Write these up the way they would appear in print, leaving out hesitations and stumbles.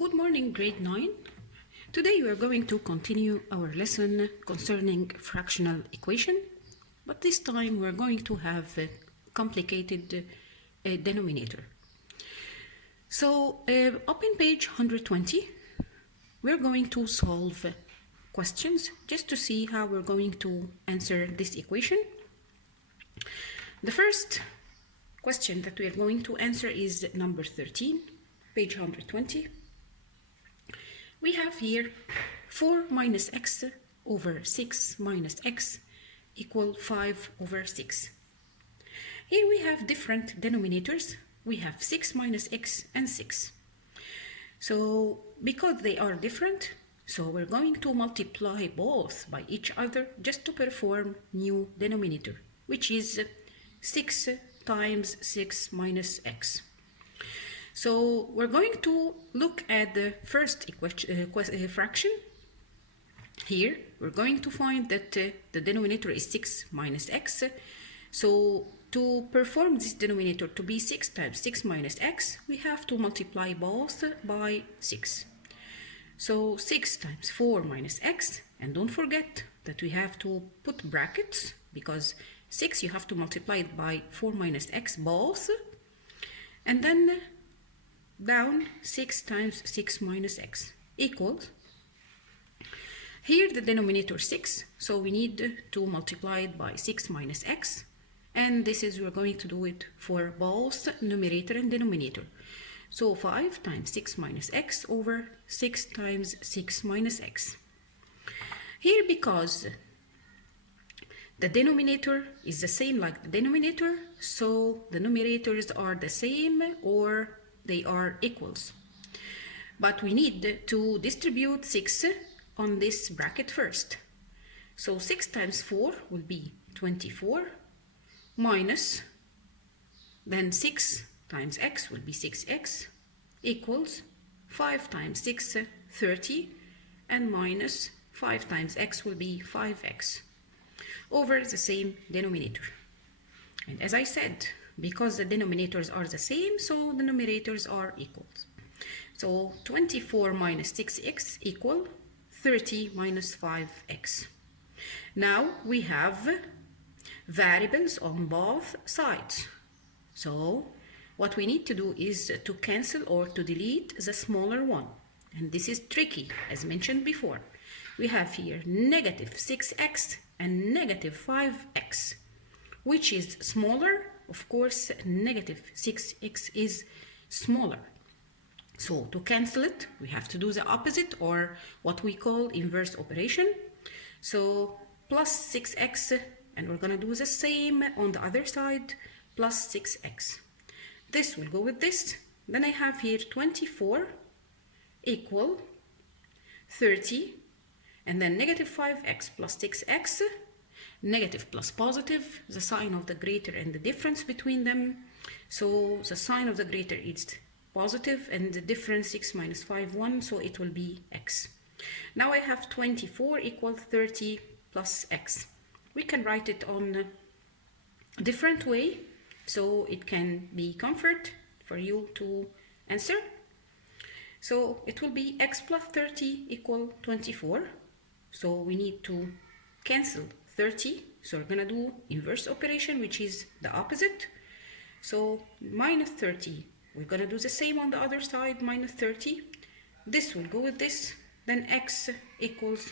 Good morning, grade 9. Today we are going to continue our lesson concerning fractional equation, but this time we are going to have a complicated denominator. So open page 120. We're going to solve questions just to see how we're going to answer this equation. The first question that we are going to answer is number 13, page 120. We have here 4 minus x over 6 minus x equal 5 over 6. Here we have different denominators. We have 6 minus x and 6. So because they are different, so we're going to multiply both by each other just to perform new denominator, which is 6 times 6 minus x. So we're going to look at the first fraction. Here we're going to find that the denominator is 6 minus x. So to perform this denominator to be 6 times 6 minus x, we have to multiply both by 6. So 6 times 4 minus x, and don't forget that we have to put brackets because 6 you have to multiply it by 4 minus x both, and then down 6 times 6 minus x equals, here the denominator 6, so we need to multiply it by 6 minus x, and this is, we're going to do it for both numerator and denominator. So 5 times 6 minus x over 6 times 6 minus x. Here, because the denominator is the same like the denominator, so the numerators are the same or they are equals. But we need to distribute 6 on this bracket first. So 6 times 4 will be 24 minus, then 6 times x will be 6x equals 5 times 6, 30, and minus 5 times x will be 5x over the same denominator. And as I said, because the denominators are the same, so the numerators are equals. So 24 minus 6x equal 30 minus 5x. Now we have variables on both sides. So what we need to do is to cancel or to delete the smaller one. And this is tricky, as mentioned before. We have here negative 6x and negative 5x. Which is smaller? Of course, negative 6x is smaller. So to cancel it, we have to do the opposite, or what we call inverse operation. So plus 6x, and we're going to do the same on the other side, plus 6x. This will go with this. Then I have here 24 equal 30, and then negative 5x plus 6x, negative plus positive, the sign of the greater and the difference between them. So the sign of the greater is positive and the difference 6 minus 5, 1, so it will be x. Now I have 24 equal 30 plus x. We can write it on a different way, so it can be comfort for you to answer. So it will be x plus 30 equal 24. So we need to cancel 30, so we're gonna do inverse operation, which is the opposite. So minus 30, we're gonna do the same on the other side, minus 30. This will go with this, then x equals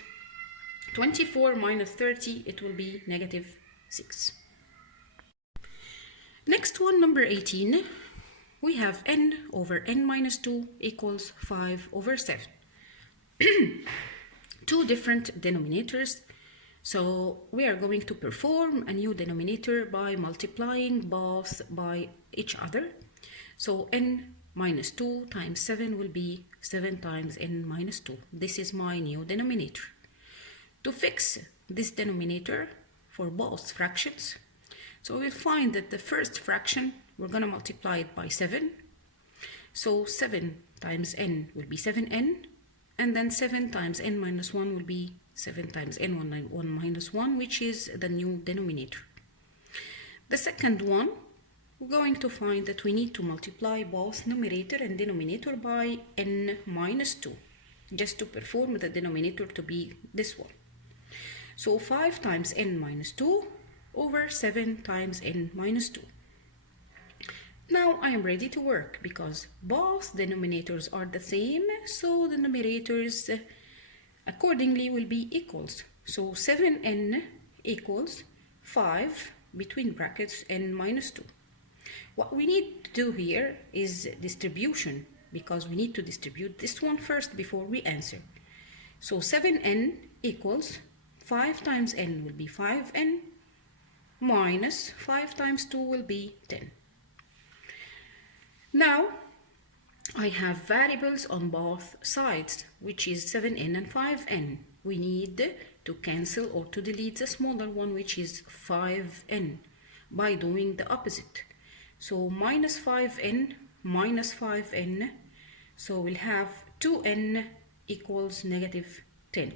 24 minus 30, it will be negative 6. Next one, number 18, we have n over n minus 2 equals 5 over 7. Two different denominators. So we are going to perform a new denominator by multiplying both by each other. So n minus 2 times 7 will be 7 times n minus 2. This is my new denominator. To fix this denominator for both fractions, so we'll find that the first fraction, we're going to multiply it by 7. So 7 times n will be 7n, and then 7 times n minus 1 will be 7 times n 1 minus 1, which is the new denominator. The second one, we're going to find that we need to multiply both numerator and denominator by n minus 2, just to perform the denominator to be this one. So 5 times n minus 2 over 7 times n minus 2. Now I am ready to work because both denominators are the same, so the numerators accordingly will be equals. So 7n equals 5 between brackets n minus 2. What we need to do here is distribution, because we need to distribute this one first before we answer. So 7n equals 5 times n will be 5n minus 5 times 2 will be 10. Now I have variables on both sides, which is 7n and 5n. We need to cancel or to delete the smaller one, which is 5n, by doing the opposite. So minus 5n minus 5n, so we'll have 2n equals negative 10.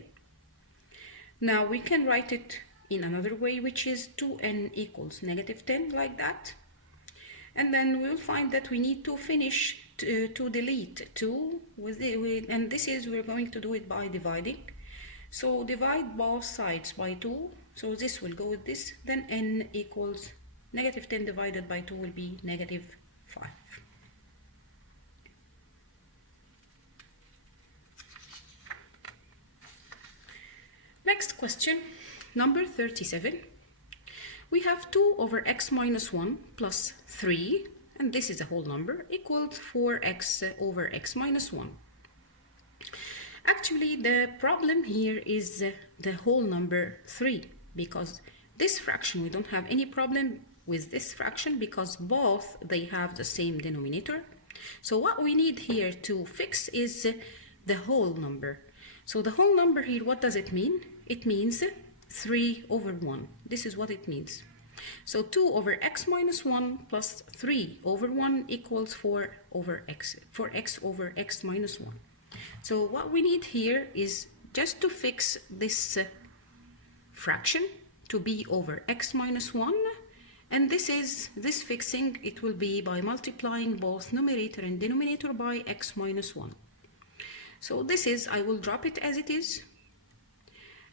Now we can write it in another way, which is 2n equals negative 10, like that. And then we'll find that we need to finish to delete 2 and this is, we're going to do it by dividing. So divide both sides by 2, so this will go with this, then n equals negative 10 divided by 2 will be negative 5. Next question, number 37. We have 2 over x minus 1 plus 3, and this is a whole number, equals 4x over x minus 1. Actually, the problem here is the whole number 3, because this fraction, we don't have any problem with this fraction because both they have the same denominator. So what we need here to fix is the whole number. So the whole number here, what does it mean? It means 3 over 1. This is what it means. So 2 over x minus 1 plus 3 over 1 equals 4 over x, 4x over x minus 1. So what we need here is just to fix this fraction to be over x minus 1, and this fixing, it will be by multiplying both numerator and denominator by x minus 1. So this is, I will drop it as it is,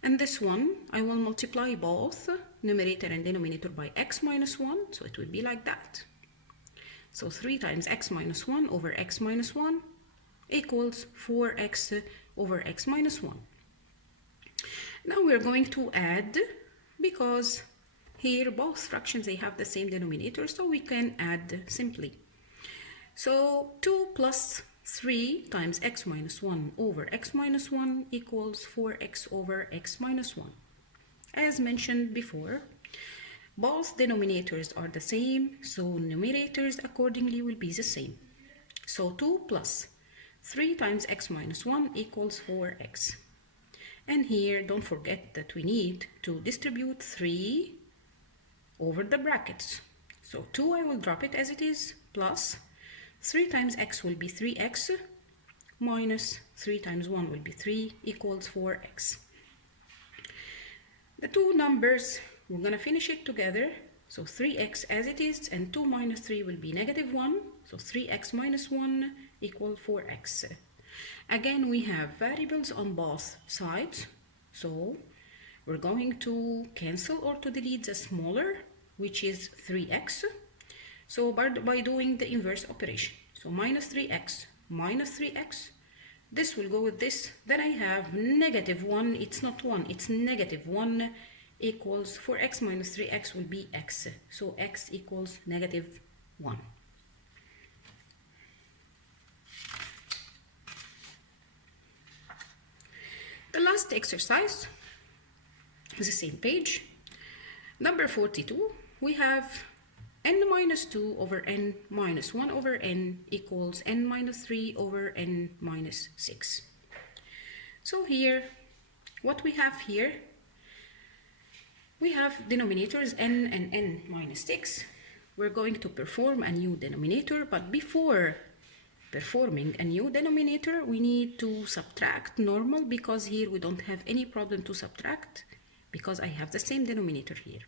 and this one I will multiply both numerator and denominator by x minus 1, so it will be like that. So 3 times x minus 1 over x minus 1 equals 4x over x minus 1. Now we're going to add, because here both fractions, they have the same denominator, so we can add simply. So 2 plus 3 times x minus 1 over x minus 1 equals 4x over x minus 1. As mentioned before, both denominators are the same, so numerators accordingly will be the same. So 2 plus 3 times x minus 1 equals 4x. And here, don't forget that we need to distribute 3 over the brackets. So 2, I will drop it as it is, plus 3 times x will be 3x, minus 3 times 1 will be 3, equals 4x. The two numbers, we're going to finish it together. So 3x as it is, and 2 minus 3 will be negative 1. So 3x minus 1 equals 4x. Again, we have variables on both sides. So we're going to cancel or to delete the smaller, which is 3x. So by doing the inverse operation. So minus 3x minus 3x. This will go with this. Then I have negative 1. It's not 1, it's negative 1 equals 4x minus 3x will be x. So x equals negative 1. The last exercise is the same page. Number 42, we have n minus 2 over n minus 1 over n equals n minus 3 over n minus 6. So here, what we have here, we have denominators n and n minus 6. We're going to perform a new denominator, but before performing a new denominator, we need to subtract normal, because here we don't have any problem to subtract, because I have the same denominator here.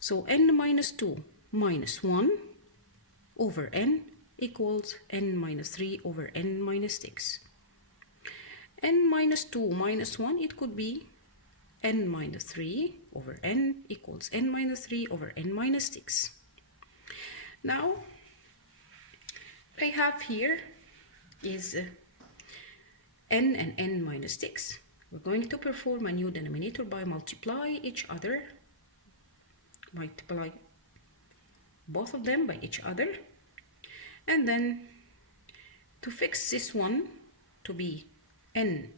So n minus 2 minus 1 over n equals n minus 3 over n minus 6. N minus 2 minus 1, it could be n minus 3 over n equals n minus 3 over n minus 6. Now, what I have here is n and n minus 6. We're going to perform a new denominator by multiply each other, multiply both of them by each other, and then to fix this one to be n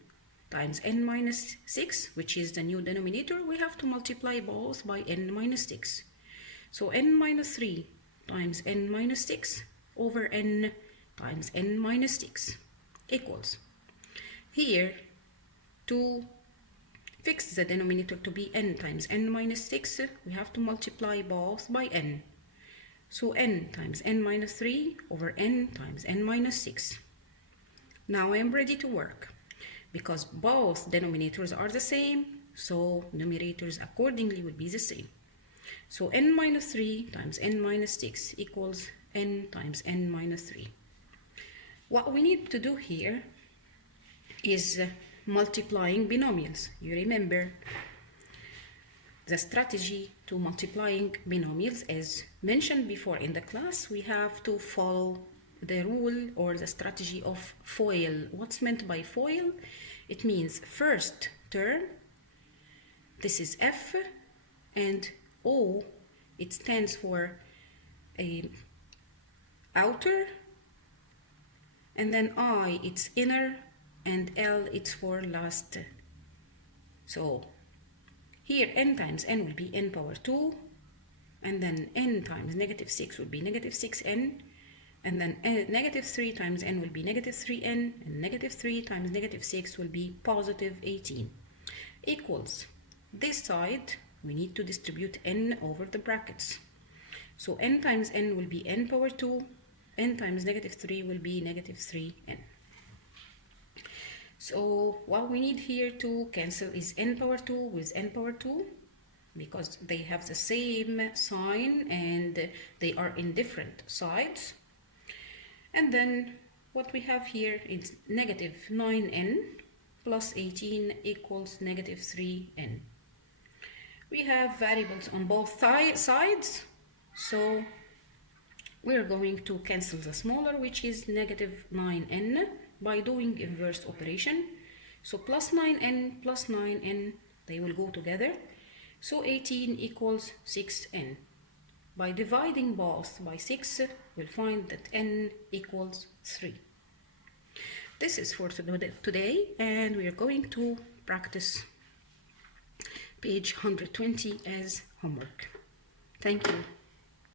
times n minus 6, which is the new denominator, we have to multiply both by n minus 6. So n minus 3 times n minus 6 over n times n minus 6 equals, here to fix the denominator to be n times n minus 6, we have to multiply both by n. So n times n minus 3 over n times n minus 6. Now I am ready to work. Because both denominators are the same, so numerators accordingly will be the same. So n minus 3 times n minus 6 equals n times n minus 3. What we need to do here is multiplying binomials. You remember the strategy to multiplying binomials, as mentioned before in the class, we have to follow the rule or the strategy of FOIL. What's meant by FOIL? It means first term, this is F, and O, it stands for a outer, and then I, it's inner, and L, it's for last. So here n times n will be n power 2, and then n times negative 6 will be negative 6n, and then negative 3 times n will be negative 3n, and negative 3 times negative 6 will be positive 18, equals, this side we need to distribute n over the brackets. So n times n will be n power 2, n times negative 3 will be negative 3n. So what we need here to cancel is n power 2 with n power 2, because they have the same sign and they are in different sides. And then what we have here is negative 9n plus 18 equals negative 3n. We have variables on both sides, so we're going to cancel the smaller, which is negative 9n, by doing inverse operation. So plus 9n, they will go together. So 18 equals 6n. By dividing both by 6, we'll find that n equals 3. This is for today, and we are going to practice page 120 as homework. Thank you.